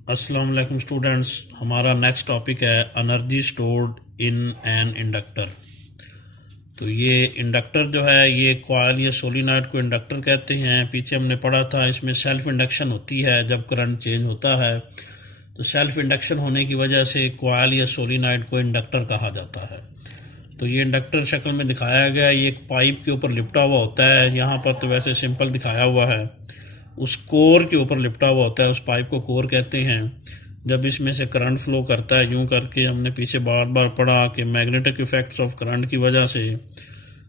अस्सलाम वालेकुम स्टूडेंट्स। हमारा नेक्स्ट टॉपिक है energy stored in an inductor. तो ये इंडक्टर जो है ये कॉइल या सोलिनॉइड को इंडक्टर कहते हैं। पीछे हमने पढ़ा था इसमें सेल्फ इंडक्शन होती है जब करंट चेंज होता है। तो सेल्फ इंडक्शन होने की वजह से कॉइल या सोलिनॉइड को इंडक्टर कहा जाता है। तो ये इंडक्टर शक्ल में दिखाया गया है, ये एक पाइप के ऊपर लिपटा हुआ होता है। यहाँ पर तो वैसे सिंपल दिखाया हुआ है, उस कोर के ऊपर लिपटा हुआ होता है, उस पाइप को कोर कहते हैं। जब इसमें से करंट फ्लो करता है यूं करके, हमने पीछे बार बार पढ़ा कि मैग्नेटिक इफेक्ट्स ऑफ करंट की वजह से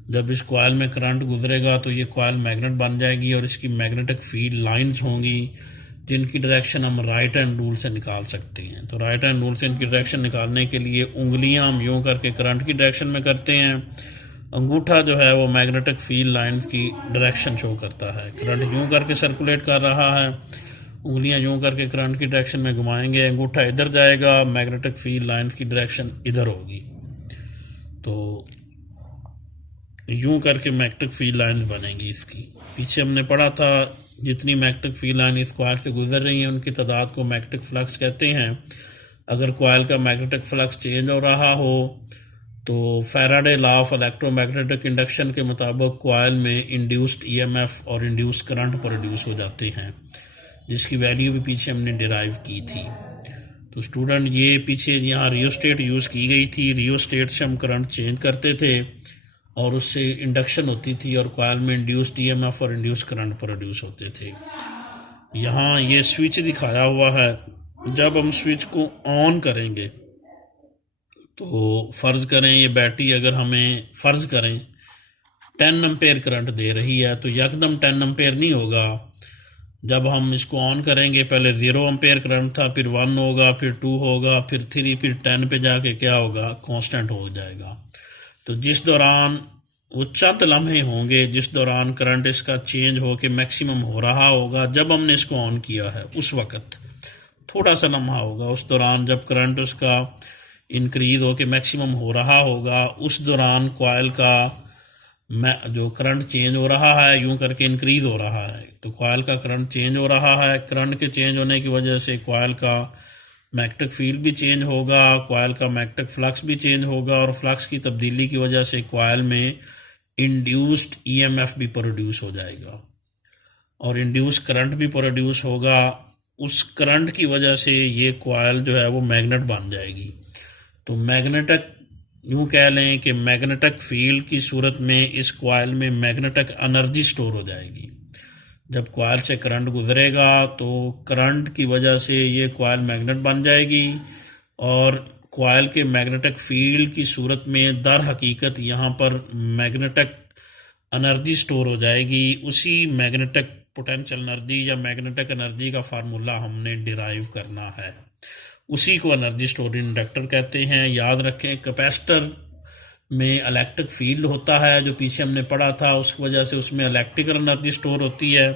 जब इस कॉइल में करंट गुजरेगा तो ये कॉइल मैग्नेट बन जाएगी और इसकी मैग्नेटिक फील्ड लाइंस होंगी जिनकी डायरेक्शन हम राइट हैंड रूल से निकाल सकते हैं। तो राइट हैंड रूल से इनकी डायरेक्शन निकालने के लिए उंगलियां हम यूं करके करंट की डायरेक्शन में करते हैं, अंगूठा जो है वो मैग्नेटिक फील्ड लाइंस की डायरेक्शन शो करता है। करंट यूं करके सर्कुलेट कर रहा है, उंगलियां यूं करके करंट की डायरेक्शन में घुमाएंगे, अंगूठा इधर जाएगा, मैग्नेटिक फील्ड लाइंस की डायरेक्शन इधर होगी। तो यूं करके मैग्नेटिक फील्ड लाइंस बनेंगी इसकी। पीछे हमने पढ़ा था जितनी मैग्नेटिक फील्ड लाइन इस कॉइल से गुजर रही हैं उनकी तादाद को मैग्नेटिक फ्लक्स कहते हैं। अगर कॉइल का मैग्नेटिक फ्लक्स चेंज हो रहा हो तो Faraday law of electromagnetic induction के मुताबिक कॉइल में इंड्यूस्ड ईएमएफ और इंड्यूस्ड करंट प्रोड्यूस हो जाते हैं, जिसकी वैल्यू भी पीछे हमने डिराइव की थी। तो स्टूडेंट ये पीछे यहाँ रियोस्टेट यूज़ की गई थी। रियोस्टेट से हम करंट चेंज करते थे और उससे इंडक्शन होती थी और कॉइल में इंड्यूस्ड ईएमएफ और इंड्यूस्ड करंट प्रोड्यूस होते थे। यहाँ ये स्विच दिखाया हुआ है, जब हम स्विच को ऑन करेंगे तो फ़र्ज़ करें ये बैटरी अगर हमें फ़र्ज़ करें 10 एम्पेयर करंट दे रही है तो यकदम 10 एम्पेयर नहीं होगा। जब हम इसको ऑन करेंगे पहले 0 एम्पेयर करंट था, फिर 1 होगा, फिर 2 होगा, फिर 3, फिर 10 पे जाके क्या होगा, कांस्टेंट हो जाएगा। तो जिस दौरान वो चंद लम्हे होंगे जिस दौरान करंट इसका चेंज हो के मैक्सिमम हो रहा होगा, जब हमने इसको ऑन किया है उस वक़्त थोड़ा सा लम्हा होगा, उस दौरान जब करंट उसका इंक्रीज हो के मैक्सिमम हो रहा होगा उस दौरान कॉइल का जो करंट चेंज हो रहा है यूं करके इंक्रीज हो रहा है। तो कॉइल का करंट चेंज हो रहा है, करंट के चेंज होने की वजह से कॉइल का मैग्नेटिक फील्ड भी चेंज होगा, कॉइल का मैग्नेटिक फ्लक्स भी चेंज होगा और फ्लक्स की तब्दीली की वजह से कॉइल में इंड्यूस्ड ईएमएफ भी प्रोड्यूस हो जाएगा और इंड्यूस करंट भी प्रोड्यूस होगा। उस करंट की वजह से ये कॉइल जो है वो मैग्नेट बन जाएगी। तो मैग्नेटिक यूँ कह लें कि मैग्नेटिक फील्ड की सूरत में इस कॉइल में मैग्नेटिक एनर्जी स्टोर हो जाएगी। जब कॉइल से करंट गुजरेगा तो करंट की वजह से ये कॉइल मैग्नेट बन जाएगी और कॉइल के मैग्नेटिक फील्ड की सूरत में दर हकीकत यहाँ पर मैग्नेटिक एनर्जी स्टोर हो जाएगी। उसी मैग्नेटिक पोटेंशियल एनर्जी या मैग्नेटिक एनर्जी का फार्मूला हमने डिराइव करना है, उसी को एनर्जी स्टोर्ड इन इंडक्टर कहते हैं। याद रखें कैपेसिटर में इलेक्ट्रिक फील्ड होता है जो पीछे हमने पढ़ा था, उस वजह से उसमें इलेक्ट्रिकल एनर्जी स्टोर होती है।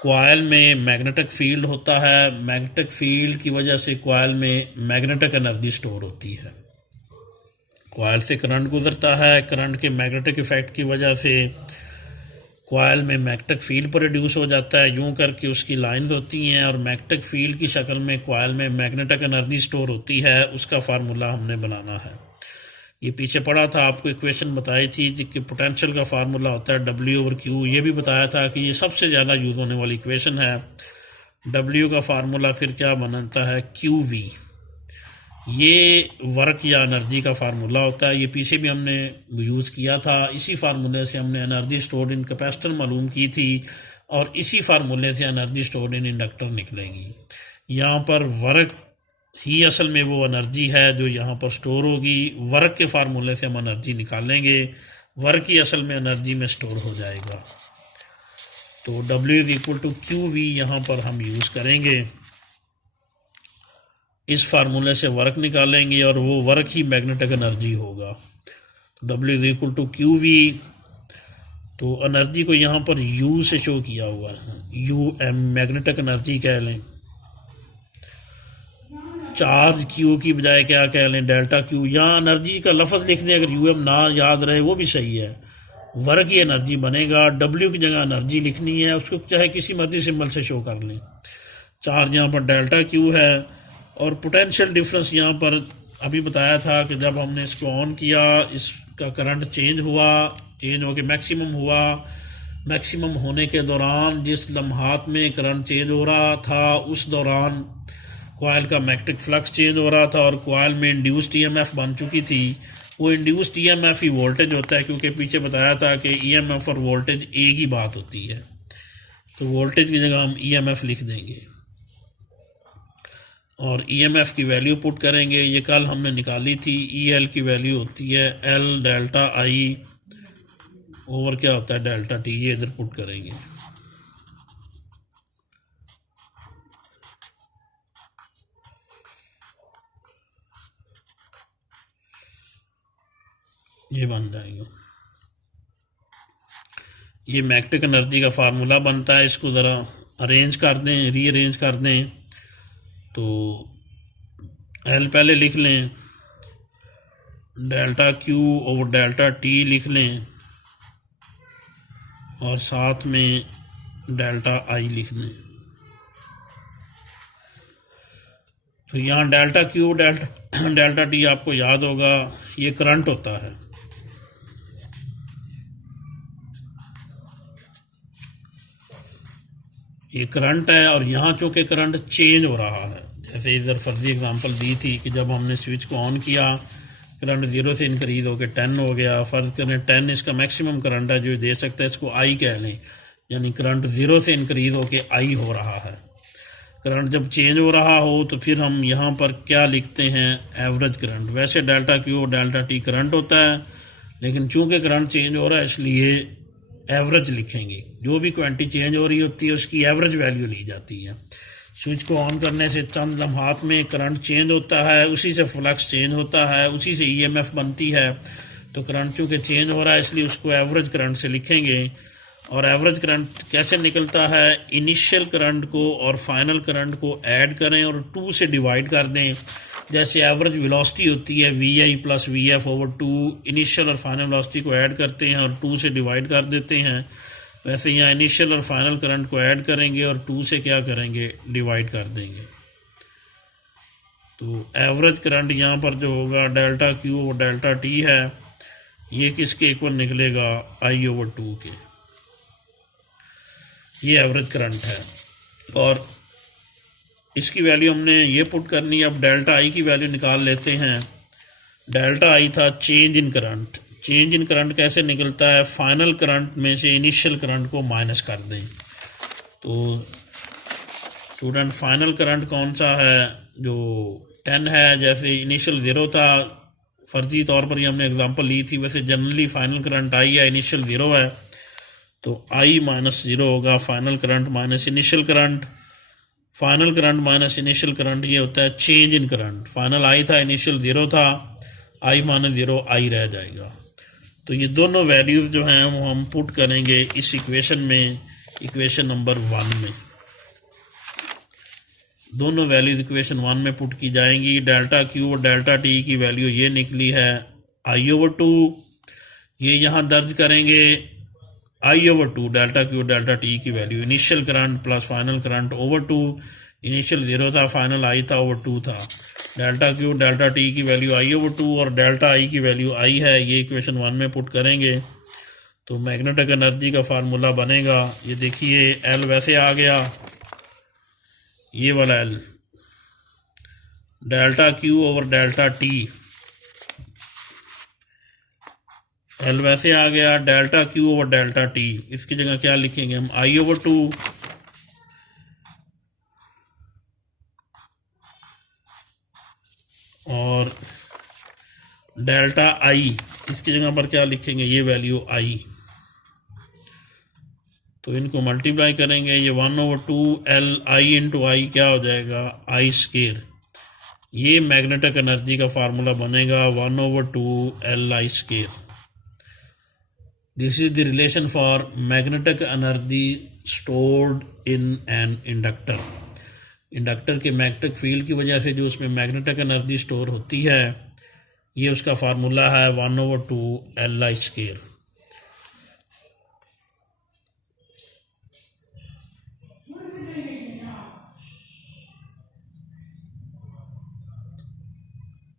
कॉइल में मैग्नेटिक फील्ड होता है, मैग्नेटिक फील्ड की वजह से कॉइल में मैग्नेटिक एनर्जी स्टोर होती है। कॉइल से करंट गुजरता है, करंट के मैग्नेटिक इफेक्ट की वजह से कॉइल में मैग्नेटिक फील्ड प्रोड्यूस हो जाता है, यूं करके उसकी लाइंस होती हैं और मैग्नेटिक फील्ड की शक्ल में कॉइल में मैग्नेटिक एनर्जी स्टोर होती है। उसका फार्मूला हमने बनाना है। ये पीछे पढ़ा था, आपको इक्वेशन बताई थी कि पोटेंशियल का फार्मूला होता है W/Q। ये भी बताया था कि ये सबसे ज़्यादा यूज़ होने वाली इक्वेशन है। W का फार्मूला फिर क्या बनता है, QV। ये वर्क या एनर्जी का फार्मूला होता है, ये पीछे भी हमने यूज़ किया था। इसी फार्मूले से हमने एनर्जी स्टोर्ड इन कैपेसिटर मालूम की थी और इसी फार्मूले से एनर्जी स्टोर्ड इन इंडक्टर निकलेगी। यहाँ पर वर्क ही असल में वो एनर्जी है जो यहाँ पर स्टोर होगी। वर्क के फार्मूले से हम एनर्जी निकालेंगे, वर्क ही असल में एनर्जी में स्टोर हो जाएगा। तो W=QV यहाँ पर हम यूज़ करेंगे, इस फार्मूले से वर्क निकालेंगे और वो वर्क ही मैग्नेटिक एनर्जी होगा। तो W=QV। तो एनर्जी को यहाँ पर U से शो किया हुआ है, UM मैग्नेटिक एनर्जी कह लें। चार्ज Q की बजाय क्या कह लें, डेल्टा Q। यहाँ एनर्जी का लफ्ज़ लिख दें, अगर UM ना याद रहे वो भी सही है, वर्क ही एनर्जी बनेगा। W की जगह एनर्जी लिखनी है, उसको चाहे किसी मर्जी सिंबल से शो कर लें। चार्ज यहाँ पर डेल्टा क्यू है, और पोटेंशियल डिफरेंस यहाँ पर अभी बताया था कि जब हमने इसको ऑन किया इसका करंट चेंज होकर मैक्सिमम हुआ। मैक्सिमम होने के दौरान जिस लम्हात में करंट चेंज हो रहा था उस दौरान कॉइल का मैग्नेटिक फ्लक्स चेंज हो रहा था और कॉइल में इंड्यूस्ड ईएमएफ बन चुकी थी। वो इंड्यूस्ड ईएमएफ ही वोल्टेज होता है, क्योंकि पीछे बताया था कि ईएमएफ और वोल्टेज एक ही बात होती है। तो वोल्टेज की जगह हम ईएमएफ लिख देंगे और ईएमएफ की वैल्यू पुट करेंगे। ये कल हमने निकाली थी। ईएल की वैल्यू होती है एल डेल्टा आई ओवर क्या होता है डेल्टा टी। ये इधर पुट करेंगे। ये बन जाएगा। ये मैग्नेटिक एनर्जी का फार्मूला बनता है। इसको ज़रा अरेंज कर दें, रीअरेंज कर दें। तो एल पहले लिख लें, delta Q over delta T लिख लें और साथ में डेल्टा आई लिख दें। तो यहाँ डेल्टा क्यू डेल्टा टी आपको याद होगा, ये करंट होता है। ये करंट है और यहाँ चूँकि करंट चेंज हो रहा है, जैसे इधर फर्जी एग्जांपल दी थी कि जब हमने स्विच को ऑन किया करंट 0 से इंक्रीज होकर 10 हो गया। फर्ज करें 10 इसका मैक्सिमम करंट है जो दे सकता है, इसको आई कह लें, यानी करंट 0 से इंक्रीज होकर आई हो रहा है। करंट जब चेंज हो रहा हो तो फिर हम यहाँ पर क्या लिखते हैं, एवरेज करंट। वैसे डेल्टा क्यू और डेल्टा टी करंट होता है, लेकिन चूँकि करंट चेंज हो रहा है इसलिए एवरेज लिखेंगे। जो भी क्वांटिटी चेंज हो रही होती है उसकी एवरेज वैल्यू ली जाती है। स्विच को ऑन करने से चंद लम्हात में करंट चेंज होता है, उसी से फ्लक्स चेंज होता है, उसी से ईएमएफ बनती है। तो करंट चूँकि चेंज हो रहा है इसलिए उसको एवरेज करंट से लिखेंगे। और एवरेज करंट कैसे निकलता है, इनिशियल करंट को और फाइनल करंट को ऐड करें और 2 से डिवाइड कर दें। जैसे एवरेज वेलोसिटी होती है VI + VF ओवर 2, इनिशियल और फाइनल वेलोसिटी को ऐड करते हैं और 2 से डिवाइड कर देते हैं। वैसे यहाँ इनिशियल और फाइनल करंट को ऐड करेंगे और 2 से क्या करेंगे, डिवाइड कर देंगे। तो एवरेज करंट यहाँ पर जो होगा डेल्टा क्यू और डेल्टा टी है, ये किसके इक्वल निकलेगा, I/2 के। ये एवरेज करंट है और इसकी वैल्यू हमने ये पुट करनी है। अब डेल्टा आई की वैल्यू निकाल लेते हैं। डेल्टा आई था change in current. Change in current कैसे निकलता है, फाइनल करंट में से इनिशियल करंट को माइनस कर दें। तो स्टूडेंट फाइनल करंट कौन सा है, जो 10 है, जैसे इनिशियल 0 था, फर्जी तौर पर ये हमने एग्जांपल ली थी। वैसे जनरली फाइनल करंट आई है, इनिशियल 0 है, तो I - 0 होगा final current minus initial current. Final current minus initial current ये होता है change in current. Final I था, इनिशियल 0 था, I - 0 आई रह जाएगा। तो ये दोनों वैल्यूज़ जो हैं वो हम पुट करेंगे इस इक्वेशन में, इक्वेशन नंबर 1 में। दोनों वैल्यूज इक्वेशन 1 में पुट की जाएंगी। डेल्टा क्यू और डेल्टा टी की वैल्यू ये निकली है I/2। ये यहाँ दर्ज करेंगे I/2 delta Q delta T की value, initial current plus final current over 2। Initial 0 था, फाइनल आई था, ओवर 2 था। डेल्टा क्यू डेल्टा टी की वैल्यू I/2 और डेल्टा आई की वैल्यू आई है। ये इक्वेशन 1 में पुट करेंगे तो मैग्नेटिक एनर्जी का फार्मूला बनेगा। ये देखिए एल वैसे आ गया, ये वाला L, delta Q over delta T. L वैसे आ गया, delta Q over delta T. इसकी जगह क्या लिखेंगे हम, I/2 और डेल्टा आई, इसकी जगह पर क्या लिखेंगे, ये वैल्यू आई। तो इनको मल्टीप्लाई करेंगे, ये 1/2 LI/I क्या हो जाएगा, I²। ये मैग्नेटिक एनर्जी का फार्मूला बनेगा 1/2 LI²। This is the relation for magnetic energy stored in an inductor. Inductor के मैग्नेटिक फील्ड की वजह से जो उसमें मैग्नेटिक एनर्जी स्टोर होती है, ये उसका फार्मूला है 1/2 LI²।